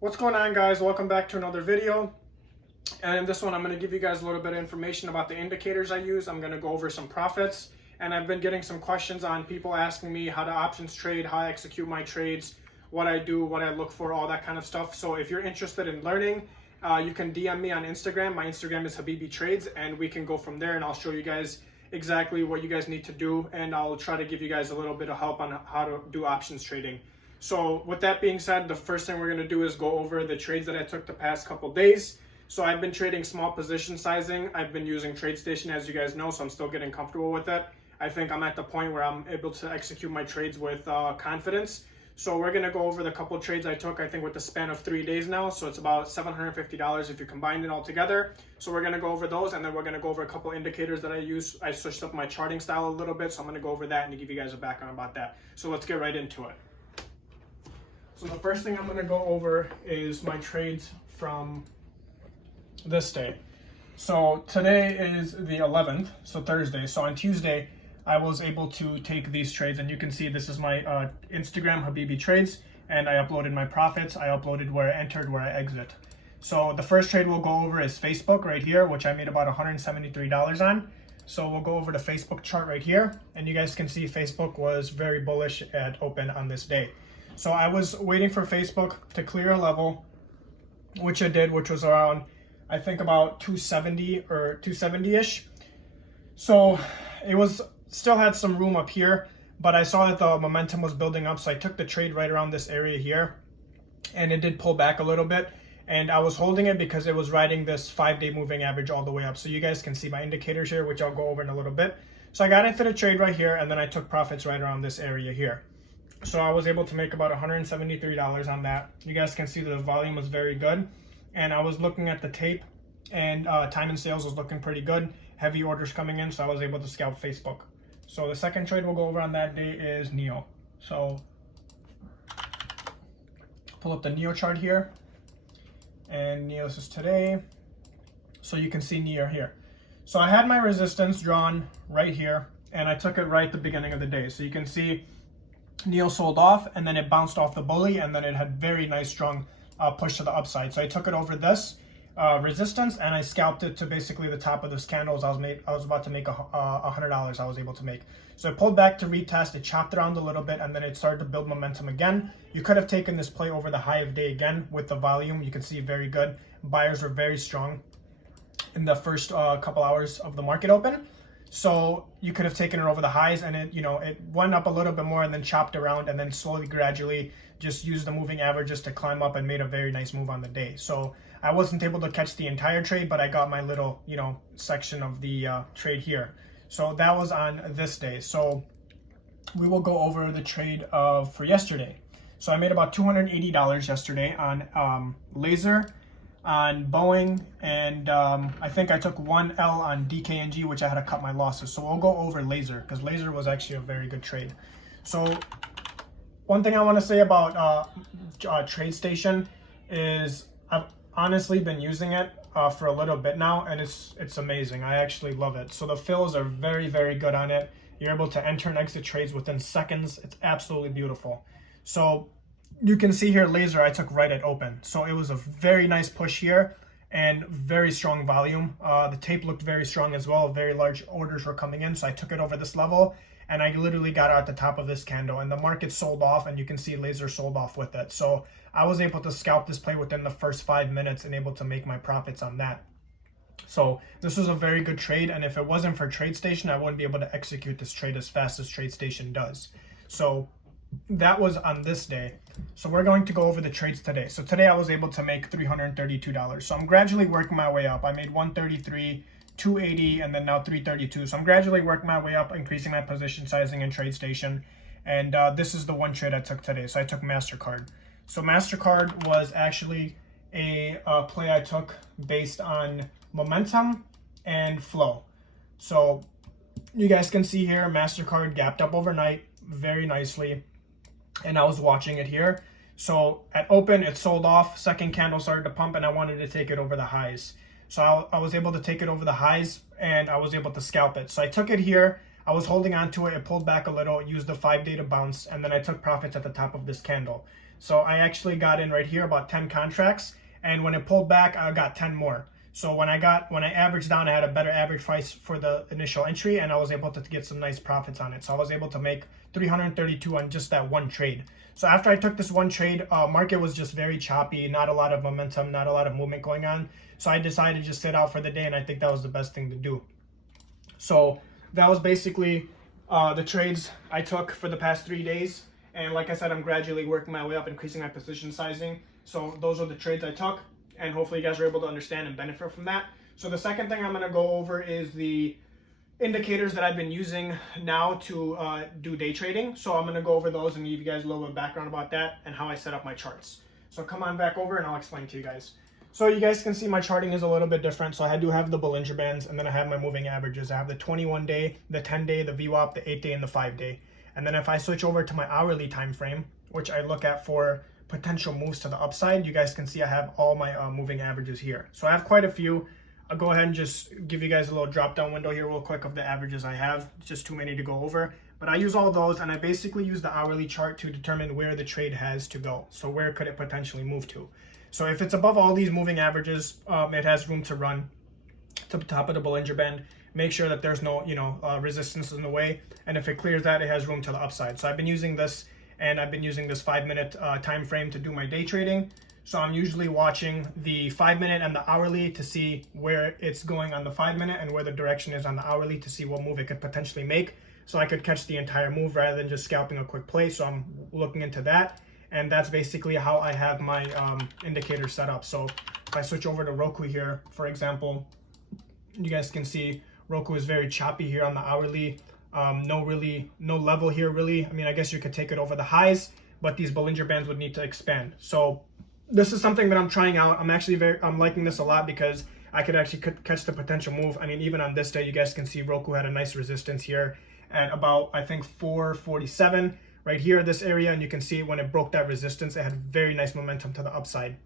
What's going on, guys? Welcome back to another video. And in this one, I'm going to give you guys a little bit of information about the indicators I use. I'm going to go over some profits, and I've been getting some questions on people asking me how to options trade, how I execute my trades, what I do, what I look for, all that kind of stuff. So if you're interested in learning, you can DM me on Instagram. My Instagram is Habibi Trades, and we can go from there, and I'll show you guys exactly what you guys need to do, and I'll try to give you guys a little bit of help on how to do options trading. So with that being said, the first thing we're going to do is go over the trades that I took the past couple days. So I've been trading small position sizing. I've been using TradeStation, as you guys know, so I'm still getting comfortable with it. I think I'm at the point where I'm able to execute my trades with confidence. So we're going to go over the couple trades I took, I think with the span of 3 days now. So it's about $750 if you combine it all together. So we're going to go over those, and then we're going to go over a couple indicators that I use. I switched up my charting style a little bit, so I'm going to go over that and to give you guys a background about that. So let's get right into it. So the first thing I'm going to go over is my trades from this day. So today is the 11th, so Thursday. So on Tuesday, I was able to take these trades, and you can see this is my Instagram, Habibi Trades, and I uploaded my profits. I uploaded where I entered, where I exit. So the first trade we'll go over is Facebook right here, which I made about $173 on. So we'll go over the Facebook chart right here, and you guys can see Facebook was very bullish at open on this day. So I was waiting for Facebook to clear a level, which it did, which was around, I think about 270 or 270-ish. So it was still had some room up here, but I saw that the momentum was building up, so I took the trade right around this area here, and it did pull back a little bit, and I was holding it because it was riding this 5-day moving average all the way up. So you guys can see my indicators here, which I'll go over in a little bit. So I got into the trade right here, and then I took profits right around this area here. So I was able to make about $173 on that. You guys can see that the volume was very good. And I was looking at the tape, and time and sales was looking pretty good. Heavy orders coming in, so I was able to scalp Facebook. So the second trade we'll go over on that day is NEO. So pull up the NEO chart here. And NEO is today. So you can see NEO here. So I had my resistance drawn right here, and I took it right at the beginning of the day. So you can see NEO sold off, and then it bounced off the bully, and then it had very nice strong push to the upside. So I took it over this resistance, and I scalped it to basically the top of this candle. I was about to make $100. I was able to make. So I pulled back to retest. It chopped around a little bit, and then it started to build momentum again. You could have taken this play over the high of day again with the volume. You can see very good. Buyers were very strong in the first couple hours of the market open. So you could have taken it over the highs, and it went up a little bit more and then chopped around, and then slowly, gradually just used the moving averages to climb up and made a very nice move on the day. So I wasn't able to catch the entire trade, but I got my little, section of the trade here. So that was on this day. So we will go over the trade for yesterday. So I made about $280 yesterday on Laser, on Boeing, and I think I took one L on DKNG, which I had to cut my losses. So we'll go over Laser, because Laser was actually a very good trade. So one thing I want to say about TradeStation is I've honestly been using it for a little bit now, and it's amazing. I actually love it. So the fills are very, very good on it. You're able to enter and exit trades within seconds. It's absolutely beautiful. So you can see here, Laser, I took right at open. So it was a very nice push here and very strong volume. The tape looked very strong as well. Very large orders were coming in. So I took it over this level, and I literally got out at the top of this candle, and the market sold off, and you can see Laser sold off with it. So I was able to scalp this play within the first 5 minutes and able to make my profits on that. So this was a very good trade, and if it wasn't for TradeStation, I wouldn't be able to execute this trade as fast as TradeStation does. So that was on this day. So we're going to go over the trades today. So today I was able to make $332. So I'm gradually working my way up. I made 133, 280, and then now 332. So I'm gradually working my way up, increasing my position sizing in TradeStation. And this is the one trade I took today. So I took MasterCard. So MasterCard was actually a play I took based on momentum and flow. So you guys can see here, MasterCard gapped up overnight very nicely, and I was watching it here. So at open, it sold off. Second candle started to pump, and I wanted to take it over the highs. So I was able to take it over the highs, and I was able to scalp it. So I took it here. I was holding on to it. It pulled back a little, used the 5-day to bounce, and then I took profits at the top of this candle. So I actually got in right here about 10 contracts, and when it pulled back, I got 10 more. So when I averaged down, I had a better average price for the initial entry, and I was able to get some nice profits on it. So I was able to make 332 on just that one trade. So after I took this one trade, market was just very choppy, not a lot of momentum, not a lot of movement going on. So I decided to just sit out for the day, and I think that was the best thing to do. So that was basically the trades I took for the past 3 days. And like I said, I'm gradually working my way up, increasing my position sizing. So those are the trades I took, and hopefully you guys are able to understand and benefit from that. So the second thing I'm going to go over is the indicators that I've been using now to do day trading. So I'm going to go over those and give you guys a little bit of background about that and how I set up my charts. So come on back over and I'll explain to you guys. So you guys can see my charting is a little bit different. So I do have the Bollinger Bands, and then I have my moving averages. I have the 21-day, the 10-day, the Vwap, the 8-day, and the 5-day. And then if I switch over to my hourly time frame, which I look at for potential moves to the upside, you guys can see I have all my moving averages here. So I have quite a few. I'll go ahead and just give you guys a little drop down window here real quick of the averages I have. It's just too many to go over, but I use all those, and I basically use the hourly chart to determine where the trade has to go. So where could it potentially move to? So if it's above all these moving averages, it has room to run to the top of the Bollinger Band. Make sure that there's no resistance in the way, and if it clears that, it has room to the upside. So I've been using this, and I've been using this 5-minute time frame to do my day trading. So I'm usually watching the 5-minute and the hourly to see where it's going on the 5-minute and where the direction is on the hourly to see what move it could potentially make. So I could catch the entire move rather than just scalping a quick play. So I'm looking into that. And that's basically how I have my indicators set up. So if I switch over to Roku here, for example, you guys can see Roku is very choppy here on the hourly. No level here really. I mean, I guess you could take it over the highs, but these Bollinger Bands would need to expand. So this is something that I'm trying out. I'm liking this a lot because I could actually catch the potential move. I mean, even on this day, you guys can see Roku had a nice resistance here at about, I think, 447 right here, this area. And you can see when it broke that resistance, it had very nice momentum to the upside.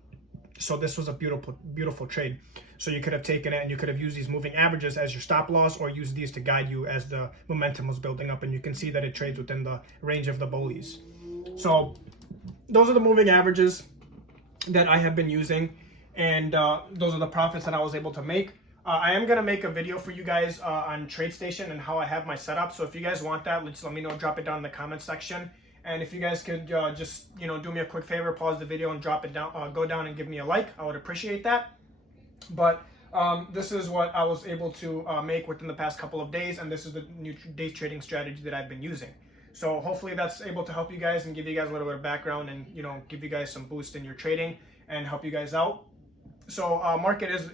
So this was a beautiful, beautiful trade. So you could have taken it and you could have used these moving averages as your stop loss, or use these to guide you as the momentum was building up. And you can see that it trades within the range of the Bollies. So those are the moving averages that I have been using, and those are the profits that I was able to make. I am going to make a video for you guys on TradeStation and how I have my setup. So if you guys want that, just let me know, drop it down in the comment section. And if you guys could just do me a quick favor, pause the video and drop it down, go down and give me a like, I would appreciate that. But this is what I was able to make within the past couple of days, and this is the new day trading strategy that I've been using. So hopefully that's able to help you guys and give you guys a little bit of background, and give you guys some boost in your trading and help you guys out. So market is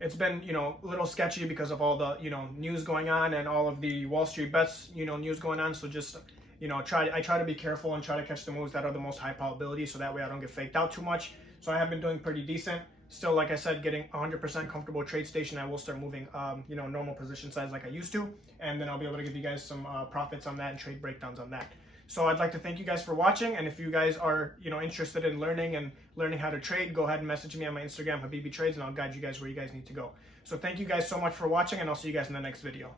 it's been a little sketchy because of all the news going on and all of the Wall Street bets news going on. So just I try to be careful and try to catch the moves that are the most high probability, so that way I don't get faked out too much. So I have been doing pretty decent. Still, like I said, getting 100% comfortable TradeStation. I will start moving, normal position size like I used to, and then I'll be able to give you guys some profits on that and trade breakdowns on that. So I'd like to thank you guys for watching, and if you guys are, interested in learning how to trade, go ahead and message me on my Instagram, Habibi Trades, and I'll guide you guys where you guys need to go. So thank you guys so much for watching, and I'll see you guys in the next video.